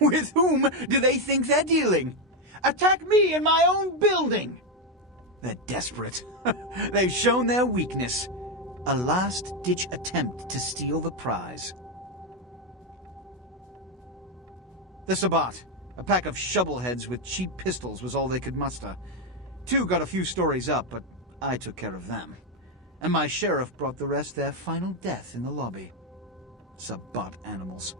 With whom do they think they're dealing? Attack me in my own building! They're desperate. They've shown their weakness. A last-ditch attempt to steal the prize. The Sabbat. A pack of shovelheads with cheap pistols was all they could muster. Two got a few stories up, but I took care of them. And my sheriff brought the rest their final death in the lobby. Sabbat animals.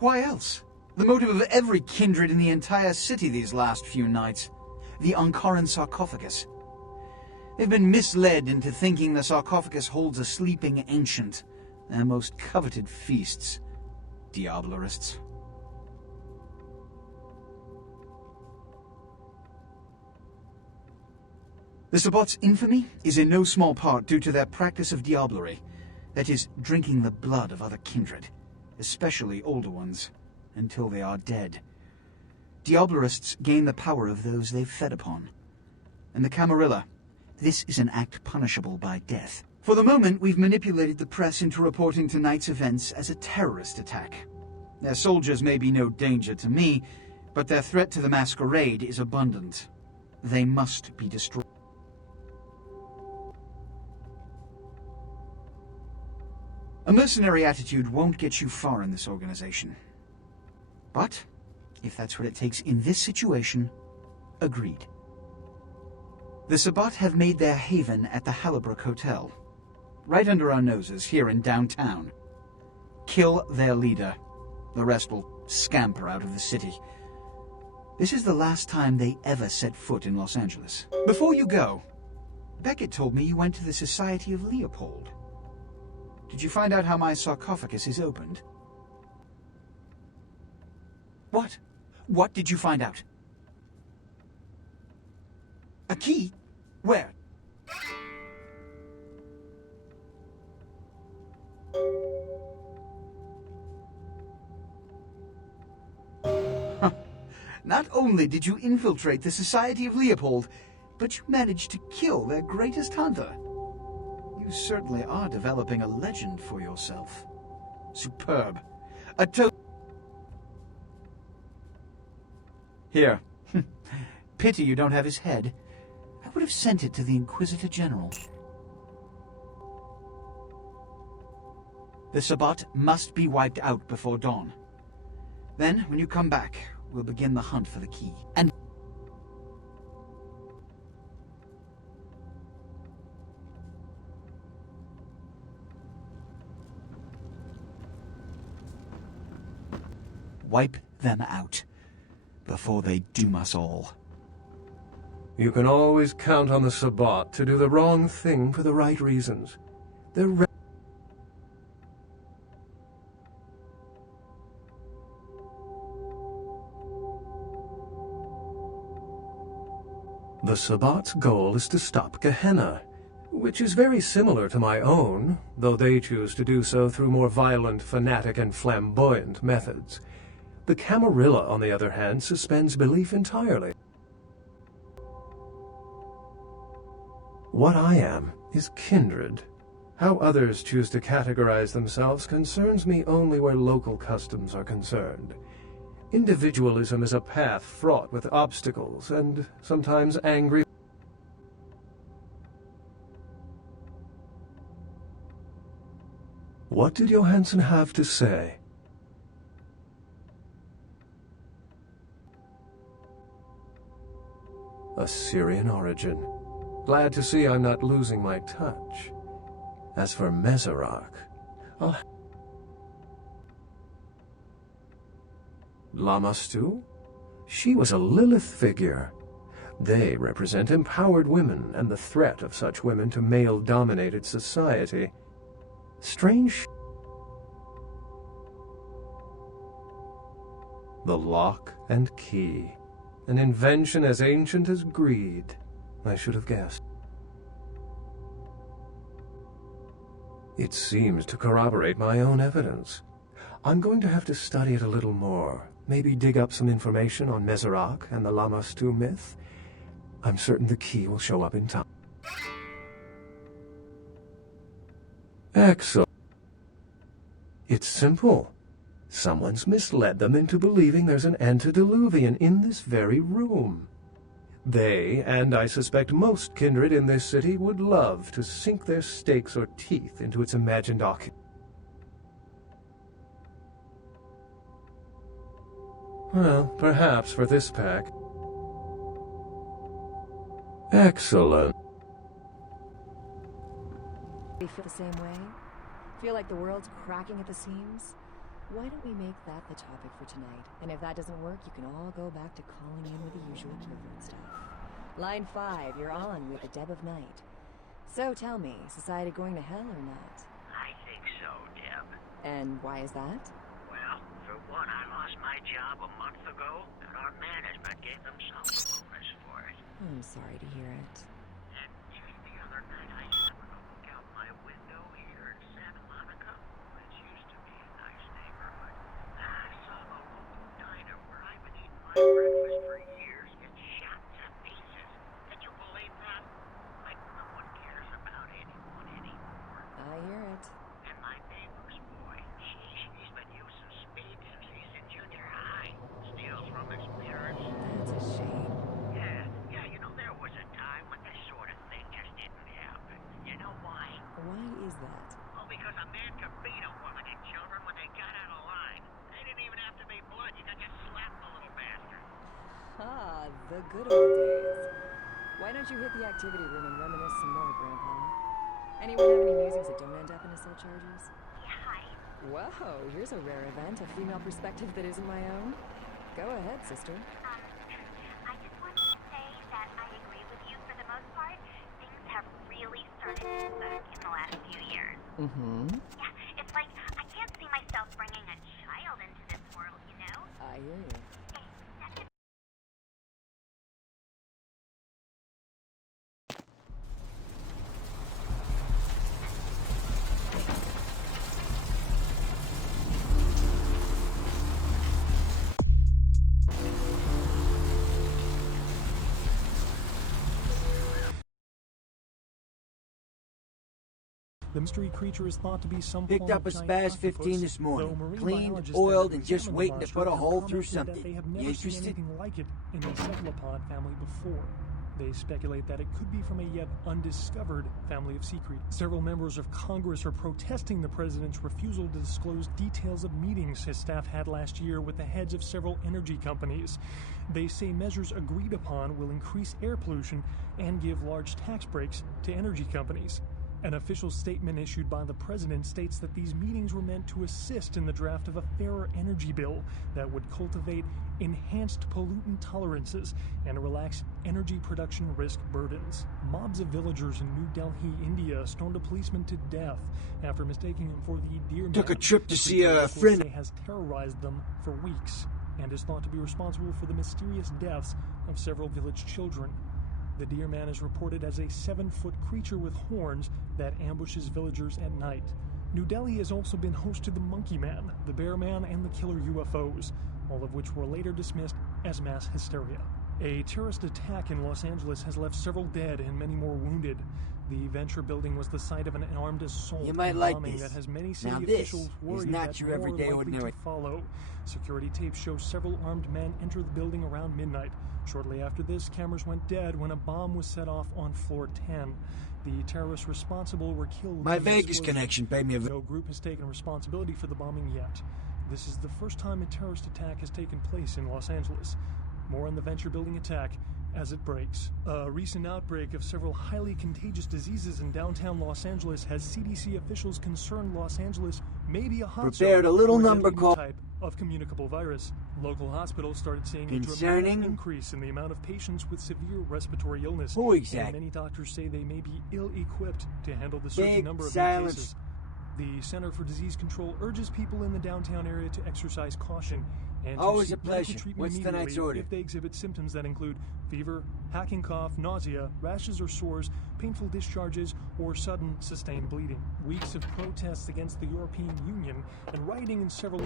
Why else? The motive of every kindred in the entire city these last few nights. The Ankaran sarcophagus. They've been misled into thinking the sarcophagus holds a sleeping ancient. Their most coveted feasts. Diablerists. The Sabbat's infamy is in no small part due to their practice of diablerie. That is, drinking the blood of other kindred. Especially older ones, until they are dead. Diablerists gain the power of those they've fed upon. And the Camarilla, this is an act punishable by death. For the moment, we've manipulated the press into reporting tonight's events as a terrorist attack. Their soldiers may be no danger to me, but their threat to the Masquerade is abundant. They must be destroyed. A mercenary attitude won't get you far in this organization. But, if that's what it takes in this situation, agreed. The Sabbat have made their haven at the Hallibrook Hotel, right under our noses here in downtown. Kill their leader. The rest will scamper out of the city. This is the last time they ever set foot in Los Angeles. Before you go, Beckett told me you went to the Society of Leopold. Did you find out how my sarcophagus is opened? What? What did you find out? A key? Where? Not only did you infiltrate the Society of Leopold, but you managed to kill their greatest hunter. You certainly are developing a legend for yourself. Superb. Here. Pity you don't have his head. I would have sent it to the Inquisitor General. The Sabbat must be wiped out before dawn. Then, when you come back, we'll begin the hunt for the key. And wipe them out before they doom us all. You can always count on the Sabbat to do the wrong thing for the right reasons. The Sabbat's goal is to stop Gehenna, which is very similar to my own, though they choose to do so through more violent, fanatic, and flamboyant methods. The Camarilla, on the other hand, suspends belief entirely. What I am is kindred. How others choose to categorize themselves concerns me only where local customs are concerned. Individualism is a path fraught with obstacles and sometimes angry. What did Johansson have to say? Assyrian origin. Glad to see I'm not losing my touch. As for Mezarak, Lamastu? She was a Lilith figure. They represent empowered women and the threat of such women to male-dominated society. Strange. The lock and key. An invention as ancient as greed. I should have guessed. It seems to corroborate my own evidence. I'm going to have to study it a little more. Maybe dig up some information on Masquerade and the Lammastu myth. I'm certain the key will show up in time. Excellent. It's simple. Someone's misled them into believing there's an antediluvian in this very room. They, and I suspect most kindred in this city, would love to sink their stakes or teeth into its imagined occupant. Well, perhaps for this pack. Excellent. You feel the same way? Feel like the world's cracking at the seams? Why don't we make that the topic for tonight? And if that doesn't work, you can all go back to calling in with the usual Clifford stuff. Line 5, you're on with the Deb of Night. So tell me, society going to hell or not? I think so, Deb. And why is that? Well, for one, I lost my job a month ago, and our management gave themselves a bonus for it. I'm sorry to hear it. And just the other night, I happened to look out my window here in Santa Monica, which used to be a nice neighborhood. I saw the local diner where I've been eating my breakfast for years get shot to pieces. Can you believe that? Like no one cares about anyone anymore. I hear it. And my neighbor's boy, he's been using speed since he's in junior high. Steals from his parents. That's a shame. Yeah, you know, there was a time when this sort of thing just didn't happen. You know why? Why is that? Oh, because a man could beat a woman and children when they got out of line. They didn't even have to be blood. You could just slap the little bastard. Ah, the good old days. Why don't you hit the activity room and reminisce some more, Grandpa? Anyone have any musings that don't end up in assault charges? Yeah, hi. Whoa, here's a rare event, a female perspective that isn't my own. Go ahead, sister. I just wanted to say that I agree with you for the most part. Things have really started to suck in the last few years. Mm-hmm. Yeah, it's like I can't see myself bringing a child into this world, you know? I hear you. That's The mystery creature is thought to be some Picked form up of a giant Spaz 15 octopus, this morning. though marine Cleaned, biologists oiled, that and just examined the waiting to monster put a have hole through commented that something. They have You never seen interested? anything like it in the cephalopod family before. They speculate that it could be from a yet undiscovered family of sea creatures. Several members of Congress are protesting the president's refusal to disclose details of meetings his staff had last year with the heads of several energy companies. They say measures agreed upon will increase air pollution and give large tax breaks to energy companies. An official statement issued by the president states that these meetings were meant to assist in the draft of a fairer energy bill that would cultivate enhanced pollutant tolerances and relax energy production risk burdens. Mobs of villagers in New Delhi, India stoned a policeman to death after mistaking him for the deer man. Took a trip to The see a locals friend. say has terrorized them for weeks and is thought to be responsible for the mysterious deaths of several village children. The deer man is reported as a 7-foot creature with horns that ambushes villagers at night. New Delhi has also been host to the Monkey Man, the Bear Man, and the Killer UFOs, all of which were later dismissed as mass hysteria. A terrorist attack in Los Angeles has left several dead and many more wounded. The Venture building was the site of an armed assault You might and like bombing this. that has many city Now this officials is worried not that your more everyday likely ordinary. to follow. Security tapes show several armed men enter the building around midnight. Shortly after this, cameras went dead when a bomb was set off on floor 10. The terrorists responsible were killed. My in the Vegas explosion. connection paid me a No group has taken responsibility for the bombing yet. This is the first time a terrorist attack has taken place in Los Angeles. More on the Venture building attack as it breaks. A recent outbreak of several highly contagious diseases in downtown Los Angeles has CDC officials concerned Los Angeles may be a hotspot Prepared a little for number deadly called type of communicable virus. Local hospitals started seeing a Concerning? dramatic increase in the amount of patients with severe respiratory illness. Who And exactly? many doctors say they may be ill-equipped to handle the surging Big number of new silence. cases. The Center for Disease Control urges people in the downtown area to exercise caution and to Always seek a pleasure. medical treatment What's immediately tonight's order? if they exhibit symptoms that include fever, hacking cough, nausea, rashes or sores, painful discharges, or sudden sustained bleeding. Weeks of protests against the European Union and rioting in several...